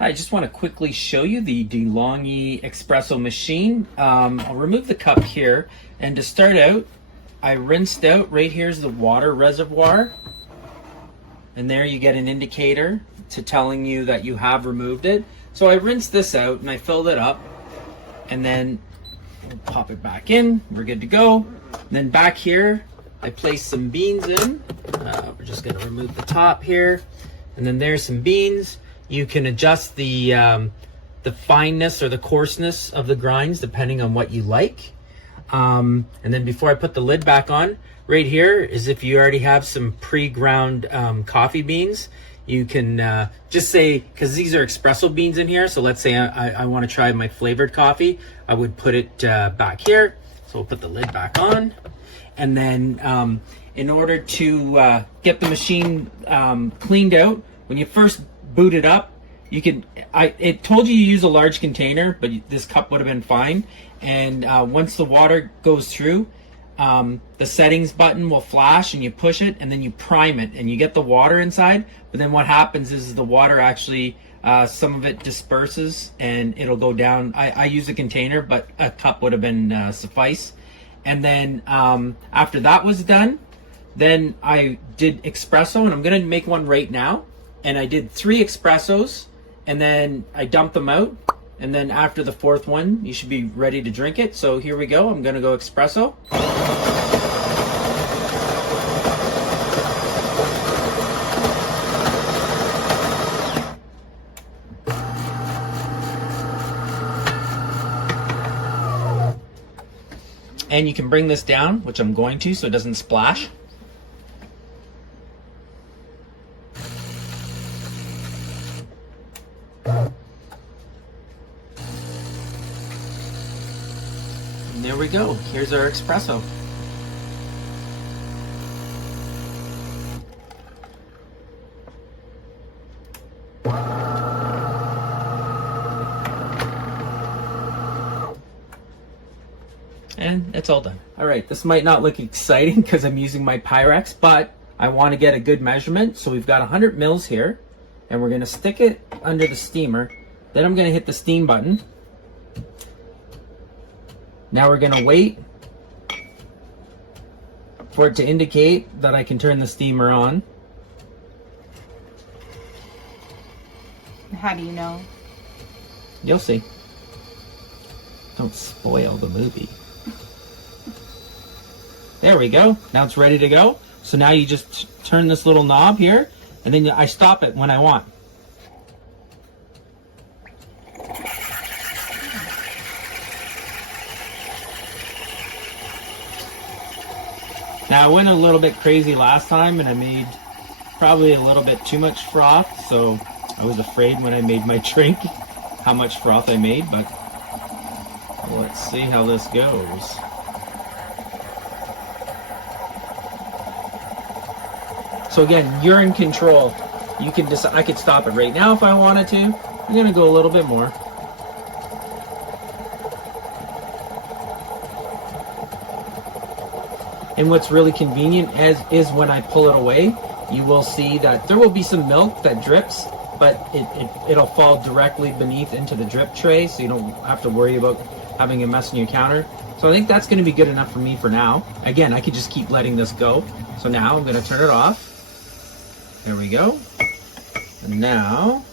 I just want to quickly show you the DeLonghi espresso machine. I'll remove the cup here, and to start out, I rinsed out, right here's the water reservoir, and there you get an indicator to telling you that you have removed it. So I rinsed this out and I filled it up, and then we'll pop it back in. We're good to go. And then back here, I placed some beans in. We're just going to remove the top here, and then there's some beans. You can adjust the fineness or the coarseness of the grinds depending on what you like. And then before I put the lid back on, right here is if you already have some pre-ground coffee beans. You can just say, because these are espresso beans in here, so let's say I want to try my flavored coffee, I would put it back here. So we'll put the lid back on. And then in order to get the machine cleaned out, when you first boot it up, you can, it told you to use a large container, but this cup would have been fine. And once the water goes through, the settings button will flash and you push it and then you prime it and you get the water inside. But then what happens is the water actually, some of it disperses and it'll go down. I use a container, but a cup would have been suffice. And then after that was done, then I did espresso, and I'm gonna make one right now. And I did 3 espressos, and then I dumped them out. And then after the 4th one, you should be ready to drink it. So here we go. I'm gonna go espresso. And you can bring this down, which I'm going to, so it doesn't splash. And there we go. Here's our espresso. And it's all done. All right, this might not look exciting because I'm using my Pyrex, but I want to get a good measurement. So we've got 100 mils here, and we're going to stick it under the steamer. Then I'm going to hit the steam button. Now we're going to wait for it to indicate that I can turn the steamer on. How do you know? You'll see. Don't spoil the movie. There we go. Now it's ready to go. So now you just turn this little knob here, and then I stop it when I want. Now I went a little bit crazy last time and I made probably a little bit too much froth, so I was afraid when I made my drink how much froth I made, but let's see how this goes. So again, you're in control. You can decide. I could stop it right now if I wanted to. I'm gonna go a little bit more. And what's really convenient is when I pull it away, you will see that there will be some milk that drips, but it'll fall directly beneath into the drip tray, so you don't have to worry about having a mess on your counter. So I think that's going to be good enough for me for now. Again, I could just keep letting this go. So now I'm going to turn it off. There we go. And now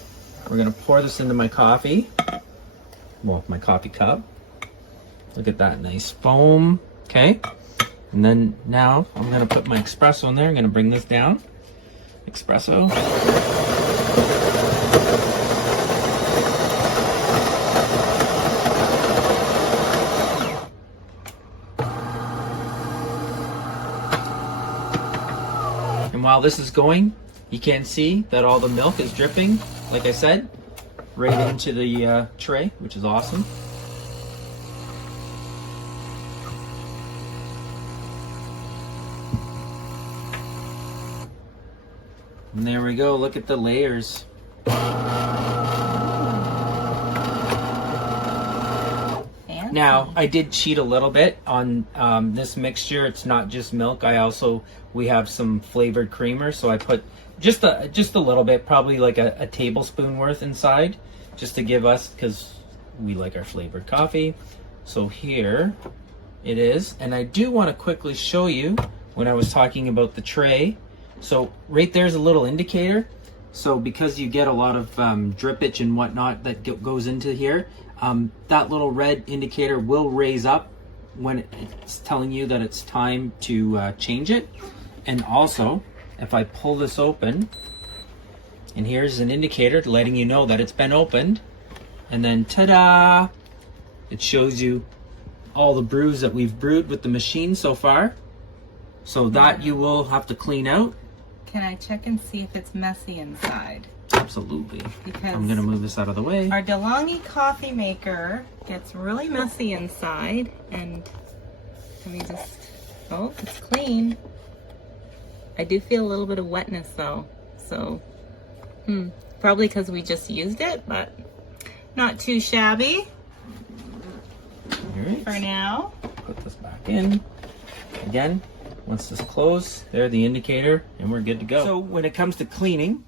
we're going to pour this into my coffee. Well, my coffee cup. Look at that nice foam. Okay. And then now I'm going to put my espresso in there. I'm going to bring this down. Espresso. And while this is going, you can see that all the milk is dripping, like I said, right into the tray, which is awesome. And there we go, look at the layers. And Now, I did cheat a little bit on this mixture. It's not just milk. We have some flavored creamer, so I put just a little bit, probably like a tablespoon worth inside, just to give us, because we like our flavored coffee. So here it is, and I do want to quickly show you when I was talking about the tray. So right there's a little indicator. So because you get a lot of drippage and whatnot that goes into here, that little red indicator will raise up when it's telling you that it's time to change it. And also, if I pull this open, and here's an indicator letting you know that it's been opened, and then ta-da, it shows you all the brews that we've brewed with the machine so far. So that you will have to clean out. Can I check and see if it's messy inside? Absolutely. Because I'm gonna move this out of the way. Our DeLonghi coffee maker gets really messy inside, and let me just, oh, it's clean. I do feel a little bit of wetness though, so probably because we just used it, but not too shabby. All right. For now. Put this back in. Again, once this closes, there's the indicator, and we're good to go. So when it comes to cleaning,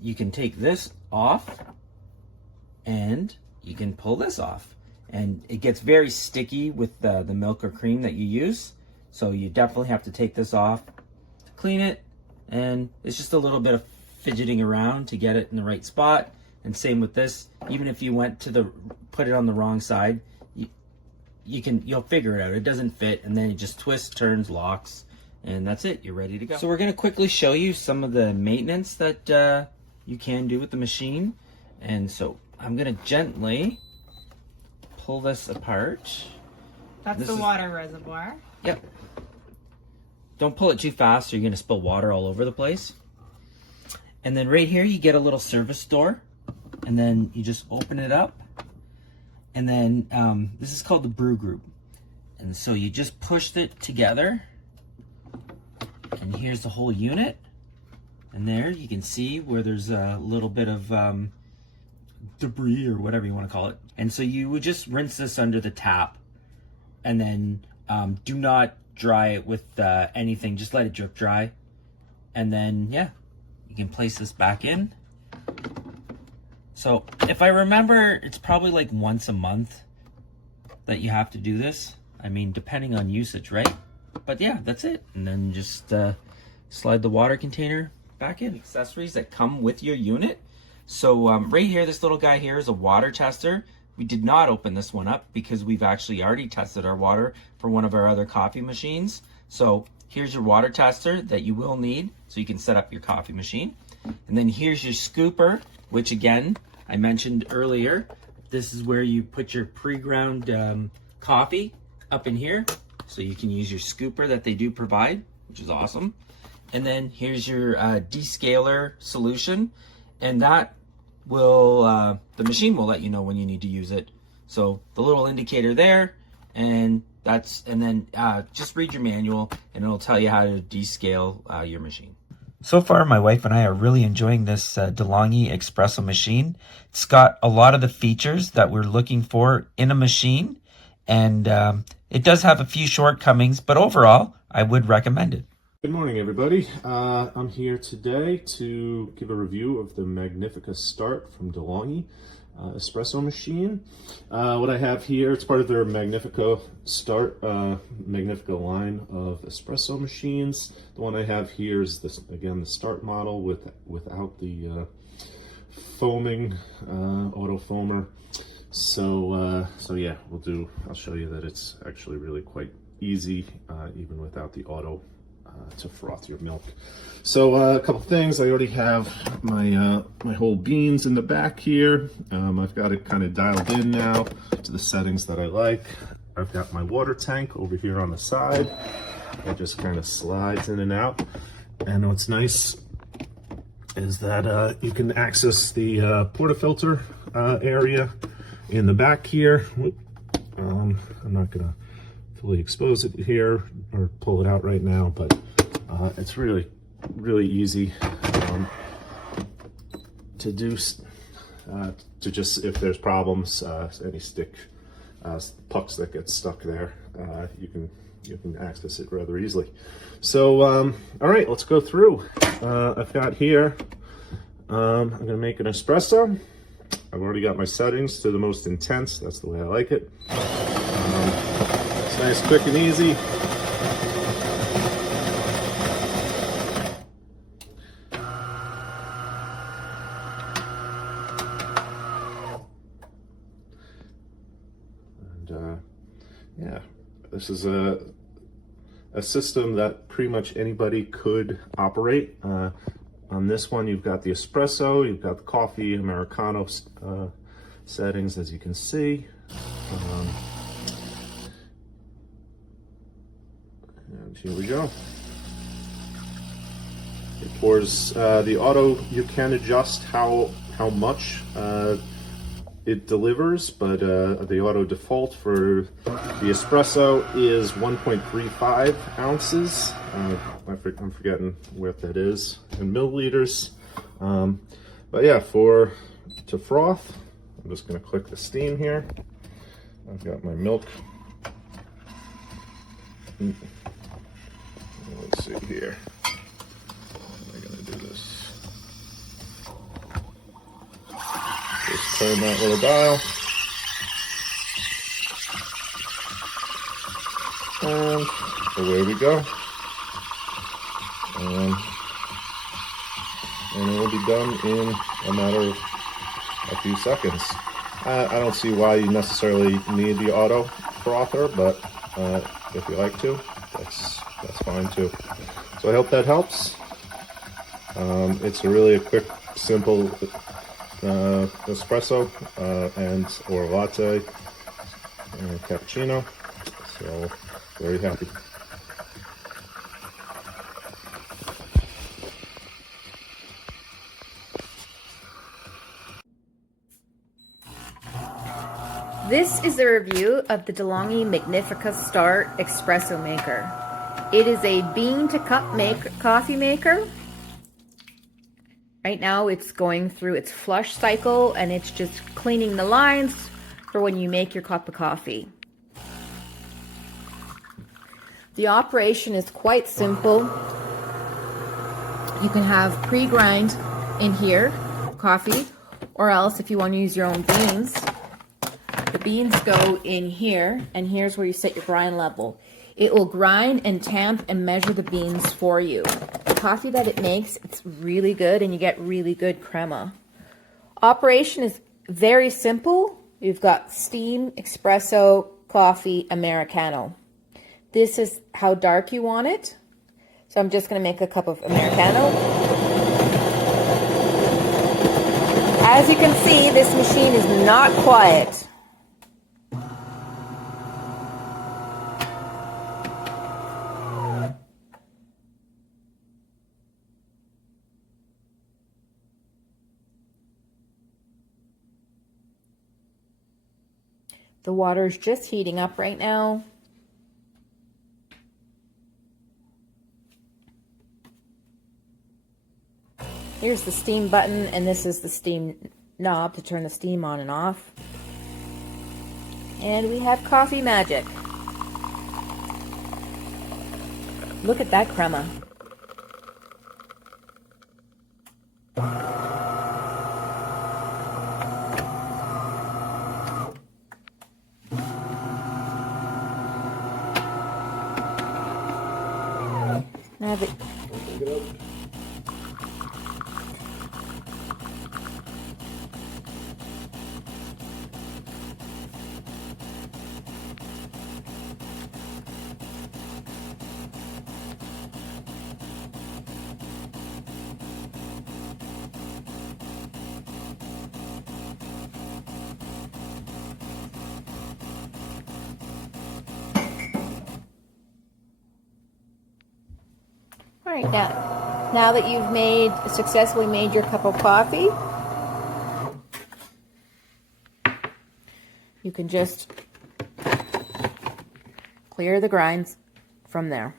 you can take this off, and you can pull this off. And it gets very sticky with the milk or cream that you use. So you definitely have to take this off to clean it. And it's just a little bit of fidgeting around to get it in the right spot. And same with this. Even if you went to put it on the wrong side, you'll figure it out. It doesn't fit, and then it just twists, turns, locks, and that's it. You're ready to go. So we're going to quickly show you some of the maintenance that you can do with the machine. And so I'm going to gently pull this apart. That's the water reservoir. Yep. Don't pull it too fast or you're going to spill water all over the place. And then right here you get a little service door, and then you just open it up. And then this is called the brew group. And so you just pushed it together, and here's the whole unit. And there you can see where there's a little bit of debris or whatever you want to call it. And so you would just rinse this under the tap, and then do not dry it with anything. Just let it drip dry. And then, yeah, you can place this back in. So if I remember, it's probably like once a month that you have to do this. I mean, depending on usage, right? But yeah, that's it. And then just slide the water container back in. Accessories that come with your unit. So right here, this little guy here is a water tester. We did not open this one up because we've actually already tested our water for one of our other coffee machines. So here's your water tester that you will need so you can set up your coffee machine. And then here's your scooper, which again, I mentioned earlier. This is where you put your pre-ground coffee up in here. So you can use your scooper that they do provide, which is awesome. And then here's your descaler solution. And that will, the machine will let you know when you need to use it. So the little indicator there, and then just read your manual and it'll tell you how to descale your machine. So far, my wife and I are really enjoying this DeLonghi Espresso machine. It's got a lot of the features that we're looking for in a machine, and it does have a few shortcomings, but overall, I would recommend it. Good morning, everybody. I'm here today to give a review of the Magnifica Start from DeLonghi espresso machine. What I have here, it's part of their Magnifica Start, Magnifica line of espresso machines. The one I have here is this, again, the Start model without the foaming auto foamer. So yeah, I'll show you that it's actually really quite easy, even without the auto to froth your milk. So a couple things. I already have my my whole beans in the back here. I've got it kind of dialed in now to the settings that I like. I've got my water tank over here on the side. It just kind of slides in and out. And what's nice is that you can access the portafilter area in the back here. I'm not gonna fully expose it here or pull it out right now, but it's really easy to do, to just, if there's problems, any stick pucks that get stuck there. You can access it rather easily. So, all right, let's go through. I've got here, I'm gonna make an espresso. I've already got my settings to the most intense. That's the way I like it. It's nice, quick, and easy. And yeah, this is a system that pretty much anybody could operate. On this one, you've got the espresso, you've got the coffee, Americano settings, as you can see. And here we go. It pours the auto. You can adjust how much it delivers, but the auto default for the espresso is 1.35 ounces. I'm forgetting what that is in milliliters. But yeah, to froth, I'm just going to click the steam here. I've got my milk. Let's see here. How am I going to do this? Just turn that little dial. And away we go. And it will be done in a matter of a few seconds. I don't see why you necessarily need the auto frother, but if you like to, that's fine too. So I hope that helps. It's really a quick, simple espresso or latte and cappuccino. So very happy. This is a review of the DeLonghi Magnifica Start Espresso Maker. It is a bean-to-cup coffee maker. Right now it's going through its flush cycle and it's just cleaning the lines for when you make your cup of coffee. The operation is quite simple. You can have pre-grind in here, coffee, or else if you want to use your own beans, the beans go in here, and here's where you set your grind level. It will grind and tamp and measure the beans for you. The coffee that it makes, it's really good, and you get really good crema. Operation is very simple. You've got steam, espresso, coffee, Americano. This is how dark you want it. So I'm just going to make a cup of Americano. As you can see, this machine is not quiet. The water is just heating up right now. Here's the steam button, and this is the steam knob to turn the steam on and off. And we have coffee magic. Look at that crema. Now Alright, now that you've successfully made your cup of coffee, you can just clear the grinds from there.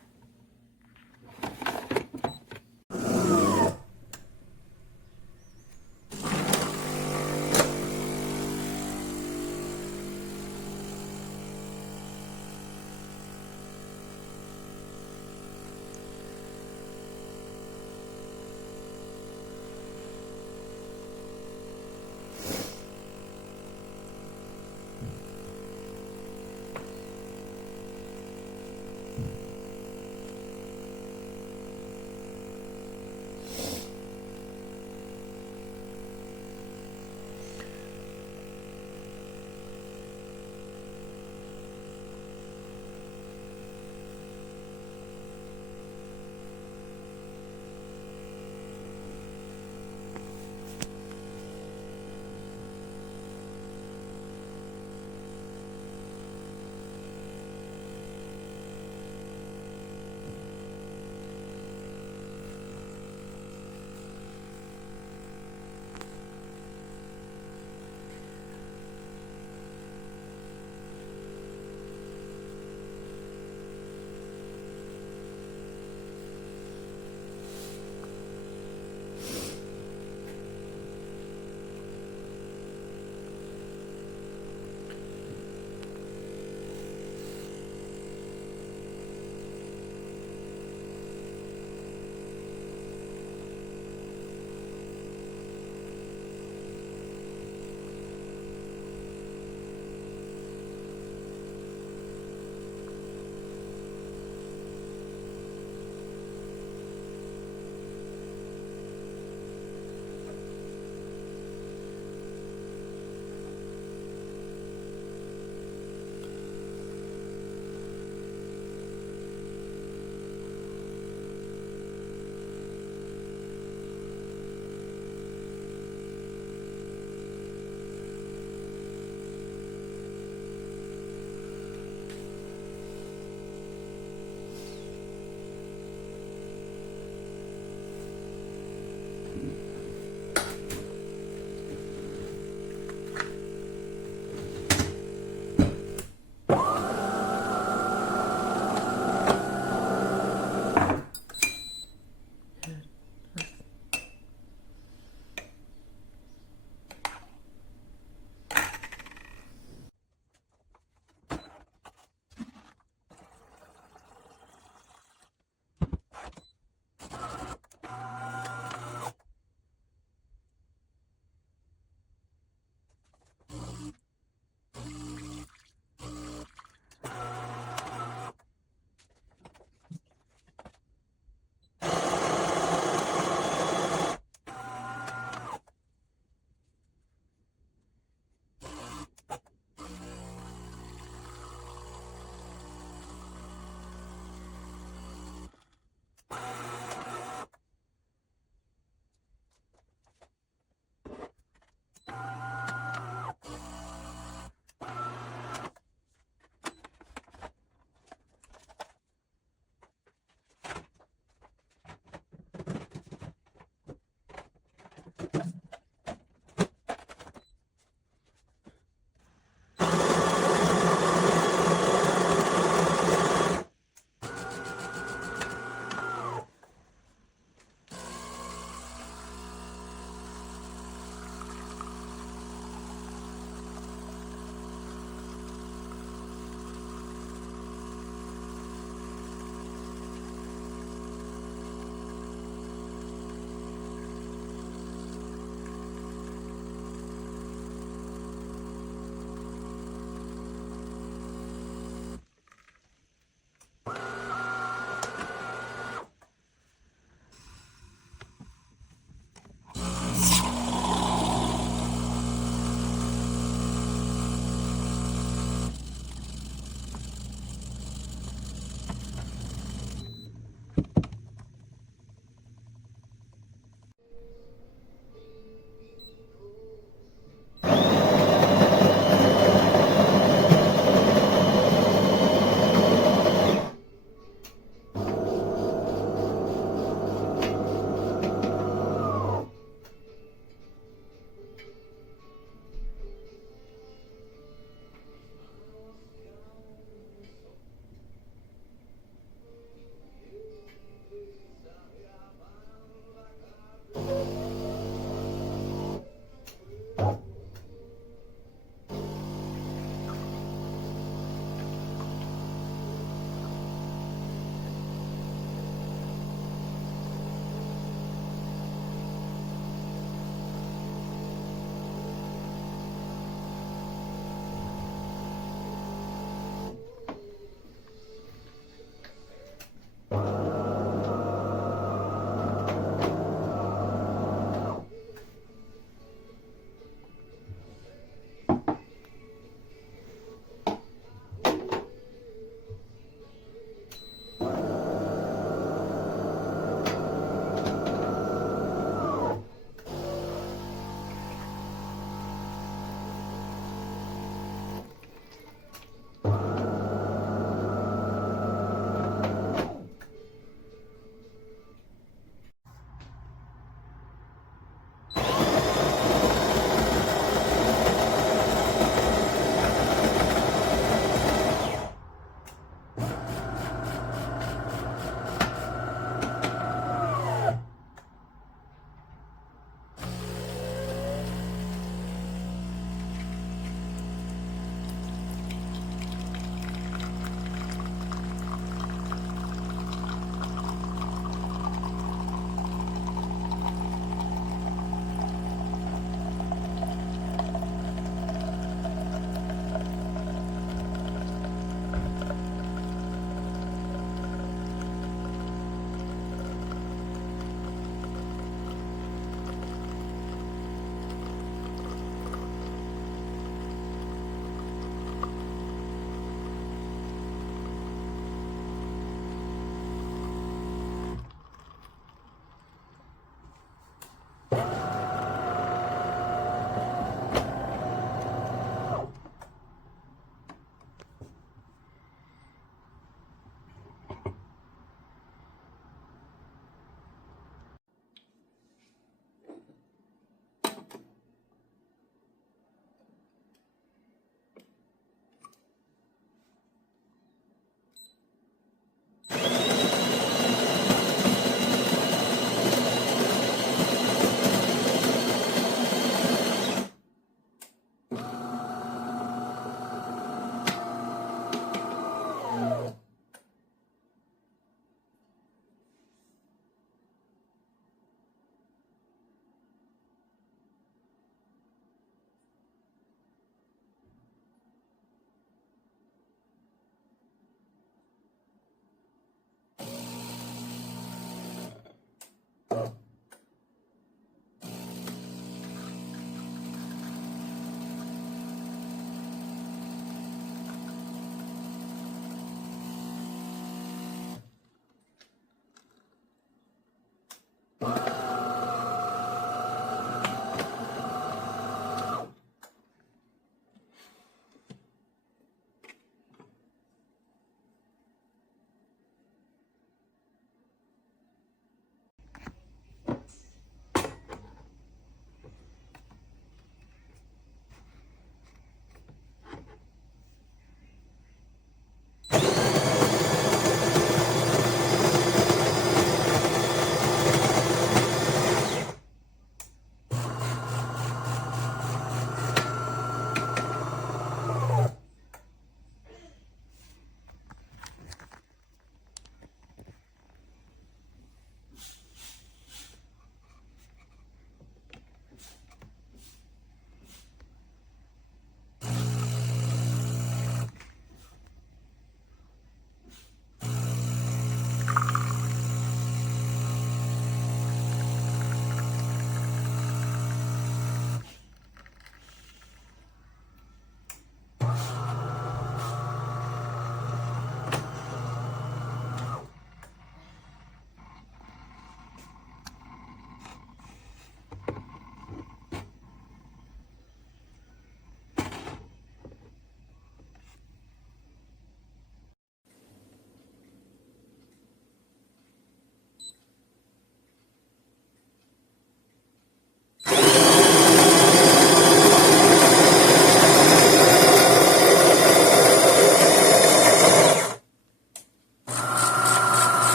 Wow.